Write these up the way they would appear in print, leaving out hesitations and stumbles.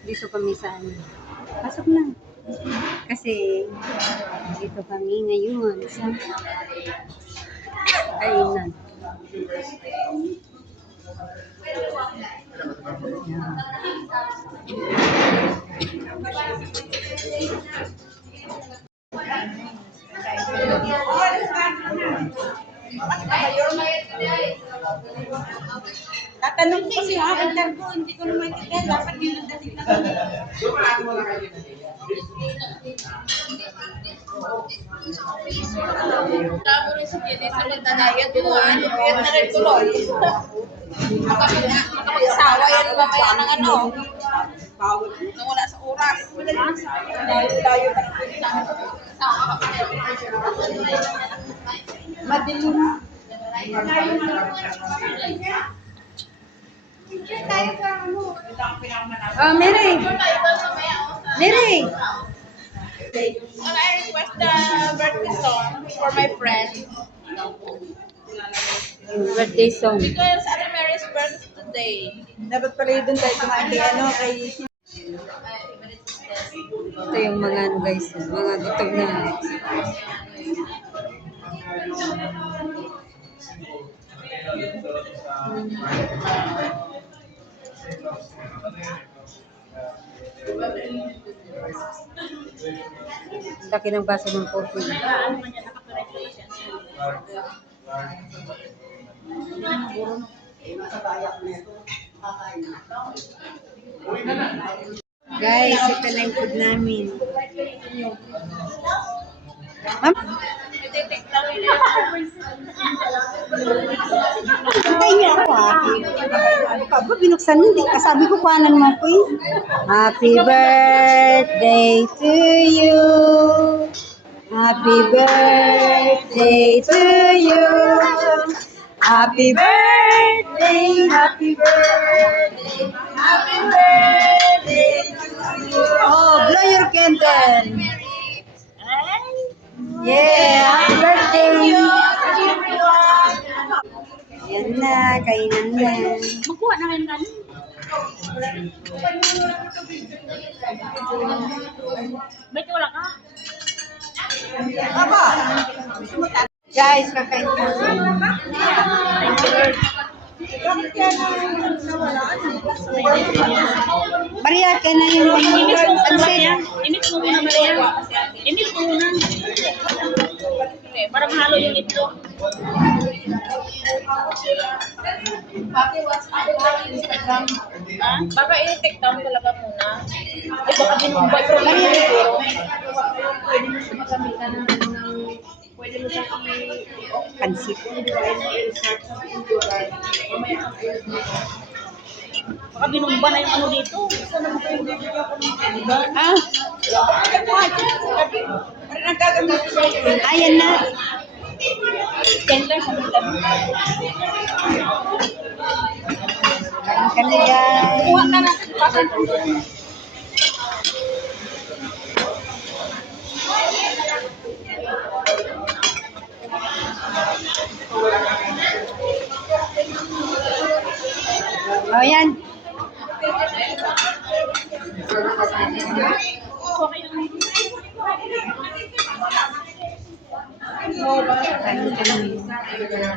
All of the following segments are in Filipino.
Dito kami sa ano. Pasok na. Kasi dito kami ngayon sa kainan. Tatanong ko kasi yung aking targo, hindi ko naman maintindihan. Dapat yun ang dating na. Tama rin si Jenny sa magdadayat mo, ano, kaya na rin tuloy. Makapag-asawa yan mamaya ng ano. Nang wala sa oras. Layo pa ng madilim. Oh, Mary! Mary! I request the birthday song for my friend. Birthday song. Because Ate Mary's birthday today. Dapat pala yun doon tayo kumain kay ano, kay... Ito yung mga ano guys, mga gutom na. Laki ng baso ng coffee. Guys, ito na yung food namin. Ma'am? Hintayin niyo ako ha. Ano ka ba? Binuksan mo. Sabi ko kuhanan mo ko eh. Happy birthday to you. Happy birthday to you. Happy birthday, happy birthday, happy birthday to you. Oh, blow your candle. Yeah, happy birthday. Yan na, kainan na. Makuha na rin kami. Ba't wala ka? Aba! Guys, kakain na. Bakit yan nawala? Maria, kaya na yung pansit. Imit mo muna, Maria. Imit mo muna. Para mahalo yung itlog. Baka i-take down talaga muna. Eh, baka binubay ko lang Maria, pwede mo siya magamitan ng pwede mo siya pansit. baka binumba na yung ano dito. Saan naman kayo bibigyan ko ng kaibigan? Ah, Parang nagkagamit ko siya. ayan na. Yan lang sa mga tabi. Kain ka na guys. Kuha na natin. Pasan po. O yan. Kain ka na.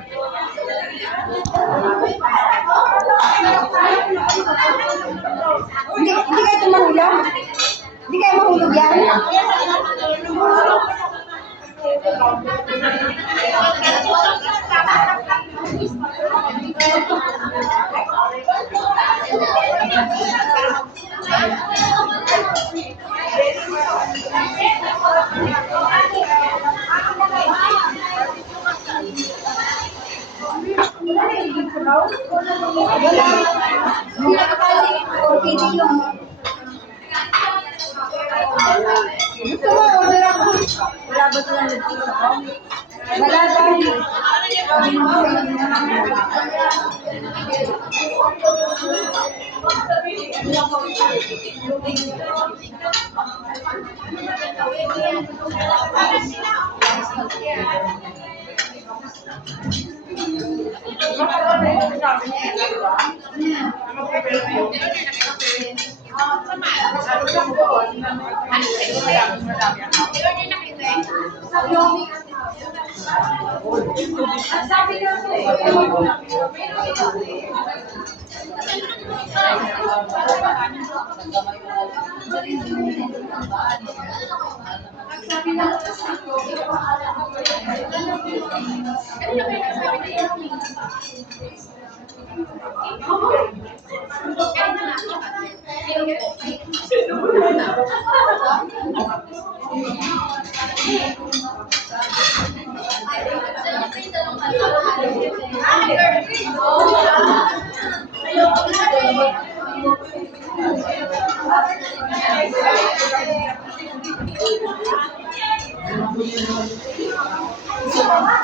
Hindi kayo ito mahulog? Hindi kayo mahulog yan? Gusto mo, order ako. Wala ba ito lang nagkita ko? Wala tayo.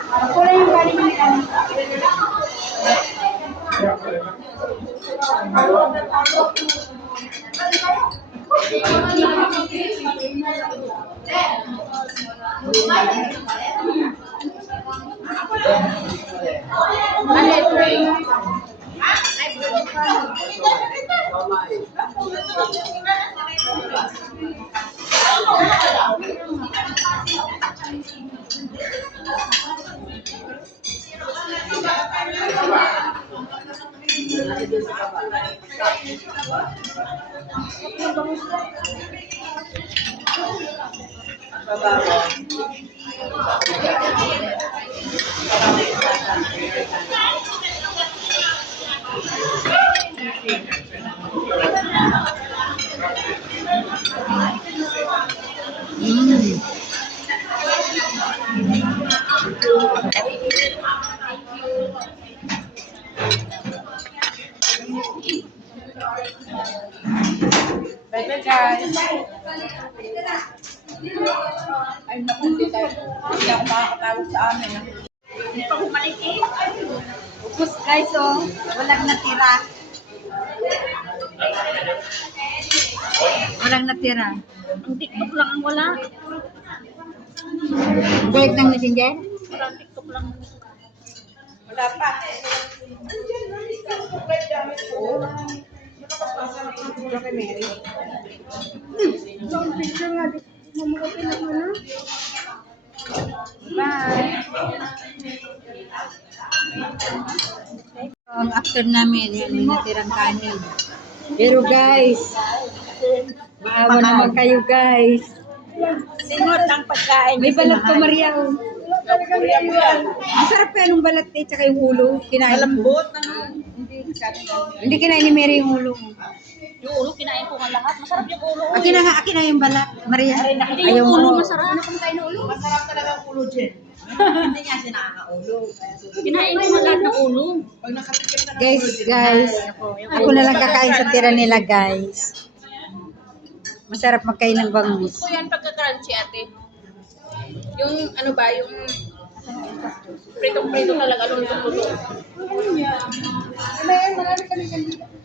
Ako lang yung galing nila. Bye-bye guys. Ay naku, hindi ako makakatawag sa amin. Hindi pa bumalik eh. Ubus guys, oh. Walang natira. Walang natira. Ang TikTok lang ang wala. Balik ng messenger? Walang TikTok lang. Wala pa. Okay, Mary. Yung picture nga, di mamukapin ako na. Bye. Ang after namin, yan, may natirang kanin. Pero guys, maawa naman kayo guys. Sinot ang pagkain. May balat pa Maria. Oh. Talagang iwan. Masarap pa yung balat eh, tsaka yung ulo. Kinain ko. Malambot. Hindi kinain ni Mary yung ulo. Yung ulo, kinain ko nga lahat. Masarap yung ulo. Akin na yung balat. Maria. Hindi Ayaw yung ulo mo. masarap. Ano kung tayo na ulo? Masarap talaga ang ulo, Jen. Hindi nga siya nakaka-ulo. Kinain ko nga lahat ng ulo. Pag nakatikim ka ng Guys. Ako na lang kakain sa tira nila guys. Masarap magkain ng bangus. gusto ko yan pagka-crunchy, ate. Yung ano ba, yung pritong-prito talaga, luto-luto. Ano yan? Marami kami kanina.